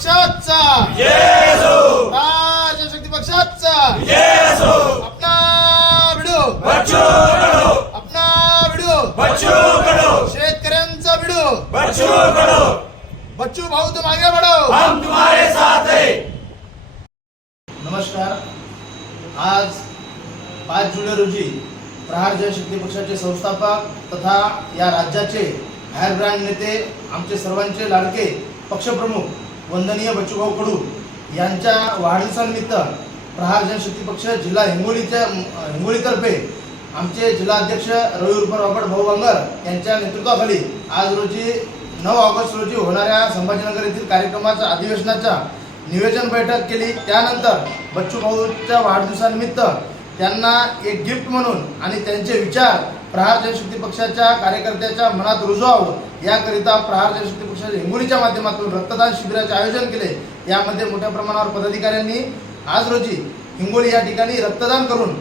पक्षाचा. प्रहार जनशक्ती पक्षाचा. अपना व्हिडिओ अपना व्हिडिओ शेतकऱ्यांचा व्हिडिओ बच्चू भाऊ तुम आगे बढ़ो हम तुम्हारे साथ हैं. नमस्कार. आज पाच जुलै रोजी प्रहार जनशक्ती पक्षाचे संस्थापक तथा या राज्याचे हायर ब्रँड नेते आमचे सर्वांचे लाडके पक्षप्रमुख वंदनीय बच्चूभाऊ कडू यांच्या वाढदिवसानिमित्त प्रहार जनशक्ती पक्ष जिल्हा हिंगोलीच्या हिंगोलीतर्फे आमचे जिल्हाध्यक्ष रवी उर्फ रॉबर्ट भाऊ वांगर यांच्या नेतृत्वाखाली आज रोजी नऊ ऑगस्ट रोजी होणाऱ्या संभाजीनगर येथील कार्यक्रमाच्या अधिवेशनाच्या नियोजन बैठक केली. त्यानंतर बच्चू भाऊच्या वाढदिवसानिमित्त त्यांना एक गिफ्ट म्हणून आणि त्यांचे विचार प्रहार जनशक्ती पक्षाच्या कार्यकर्त्याच्या मनात रुजवावं याकरिता प्रहार जनशक्ती पक्षाच्या हिंगोलीच्या माध्यमातून रक्तदान शिबिराचे आयोजन केले. यामध्ये मोठ्या प्रमाणावर पदाधिकाऱ्यांनी आज रोजी हिंगोली या ठिकाणी रक्तदान करून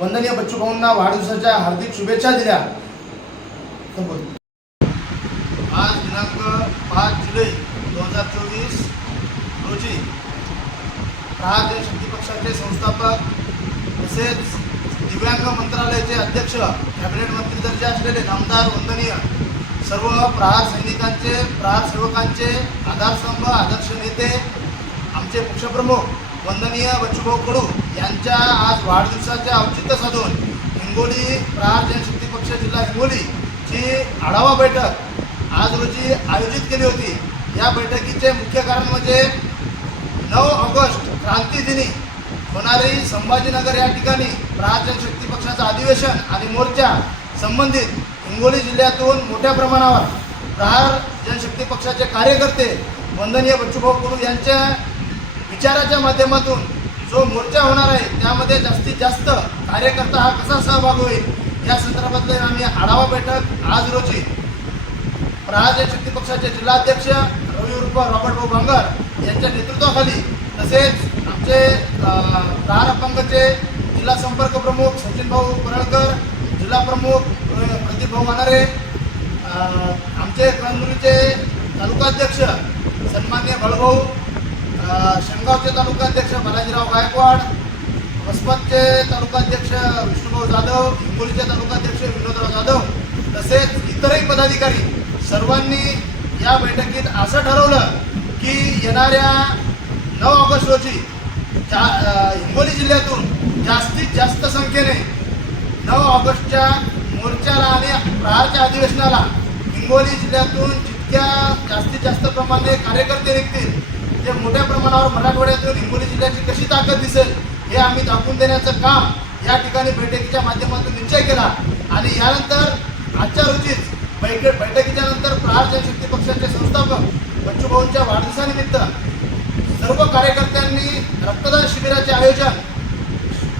वंदनीय बच्चू भाऊंना वाढदिवसाच्या हार्दिक शुभेच्छा दिल्या. तर बोल. आज दिनांक पाच जुलै दोन हजार चोवीस रोजी प्रहार जनशक्ती पक्षाचे संस्थापक तसेच अध्यक्ष कॅबिनेट मंत्री दर्जा असलेले नामदार वंदनीय सर्व प्रहार सैनिकांचे प्रहार सेवकांचे आधारस्तंभ आदर्श नेते आमचे पक्षप्रमुख वंदनीय बच्चूभाऊ कडू यांच्या आज वाढदिवसाचे औचित्य साधून हिंगोली प्रहार जनशक्ती पक्ष जिल्हा हिंगोलीची आढावा बैठक आज रोजी आयोजित केली होती. या बैठकीचे मुख्य कारण म्हणजे नऊ ऑगस्ट क्रांती दिनी होणारी संभाजीनगर या ठिकाणी प्रहार शक्ती पक्षाचं अधिवेशन आणि मोर्चा संबंधित हिंगोली जिल्ह्यातून मोठ्या प्रमाणावर प्रहार जनशक्ती पक्षाचे कार्यकर्ते वंदनीय बच्चूभाऊ कुरू यांच्या विचाराच्या माध्यमातून जो मोर्चा होणार आहे त्यामध्ये जास्तीत जास्त कार्यकर्ता हा कसा सहभाग होईल या संदर्भातले आम्ही आढावा बैठक आज रोजी प्रहार जनशक्ती पक्षाचे जिल्हाध्यक्ष रवी उर्फ रॉबर्ट भाऊ भांगर यांच्या नेतृत्वाखाली तसेच आमचे दार अपंगचे जिल्हा संपर्क प्रमुख सचिन भाऊ परळकर जिल्हा प्रमुख प्रदीप भाऊ वानारे आमचे कळमनुरीचे तालुकाध्यक्ष सन्मान्य बळभाऊ अ, शेंगावचे तालुकाध्यक्ष बालाजीराव गायकवाड वसमतचे तालुकाध्यक्ष विष्णुभाऊ जाधव हिंगोलीचे तालुकाध्यक्ष विनोदराव जाधव तसेच इतरही पदाधिकारी सर्वांनी या बैठकीत असं ठरवलं की येणाऱ्या नऊ ऑगस्ट रोजी जा हिंगोली जिल्ह्यातून जास्तीत जास्त संख्येने नऊ ऑगस्टच्या मोर्चाला आणि प्रहारच्या अधिवेशनाला हिंगोली जिल्ह्यातून जितक्या जास्तीत जास्त प्रमाणे कार्यकर्ते निघतील ते मोठ्या प्रमाणावर मराठवाड्यातून हिंगोली जिल्ह्याची कशी ताकद दिसेल हे आम्ही दाखवून देण्याचं काम या ठिकाणी बैठकीच्या माध्यमातून निश्चय केला. आणि यानंतर आजच्या रोजीच बैठक बैठकीच्या नंतर प्रहार शक्ती पक्षाचे संस्थापक बच्चूभाऊंच्या वाढदिवसानिमित्त सर्व कार्यकर्त्यांनी रक्तदान शिबिराचे आयोजन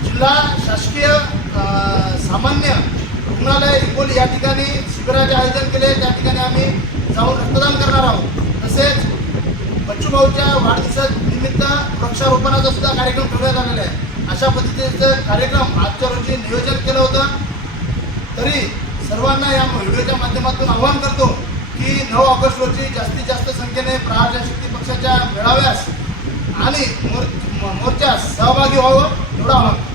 जिल्हा शासकीय सामान्य रुग्णालय हिंगोली या ठिकाणी शिबिराचे आयोजन केले. त्या ठिकाणी आम्ही जाऊन रक्तदान करणार आहोत. तसेच बच्चूभाऊच्या वाढदिवसानिमित्त वृक्षारोपणाचा सुद्धा कार्यक्रम ठेवण्यात आलेला आहे. अशा पद्धतीचं कार्यक्रम आजच्या रोजी नियोजन केलं होतं. तरी सर्वांना या व्हिडिओच्या माध्यमातून आवाहन करतो की नऊ ऑगस्ट रोजी जास्तीत जास्त संख्येने प्रहार जनशक्ती पक्षाच्या मेळाव्यास आणि मोर मोर्चास सहभागी व्हावं एवढं आवाहन